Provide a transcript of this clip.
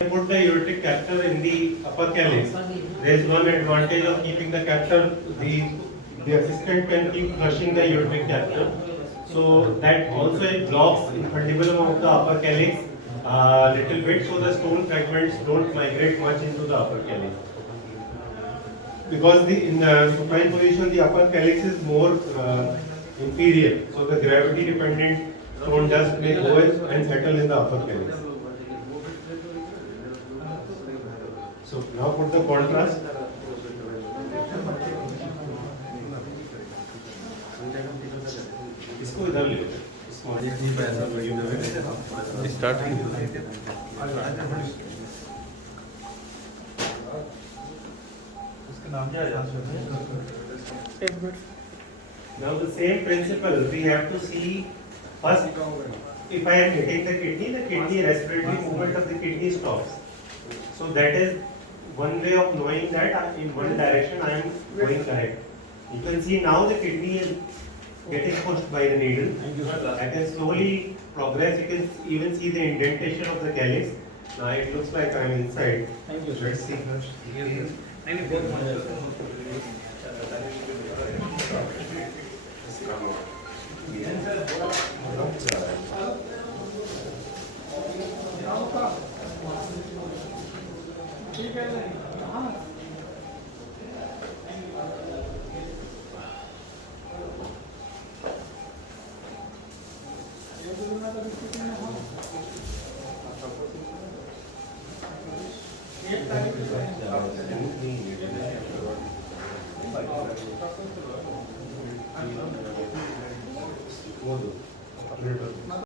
Put the ureteric capture in the upper calyx. There is one advantage of keeping the capture. The assistant can keep flushing the ureteric capture, so that also it blocks infundibulum of the upper calyx little bit, so the stone fragments don't migrate much into the upper calyx. Because in the supine position, the upper calyx is more inferior, so the gravity dependent stone dust may go and settle in the upper calyx. So now put the contrast. इसको इधर ले start Now the same principle we have to see first. If I am hitting the kidney respiratory movement of the kidney stops. So that is one way of knowing that in one direction I am going correct. You can see now the kidney is getting pushed by the needle. I can slowly progress. You can even see the indentation of the calyx. Now it looks like I am inside. Let's see.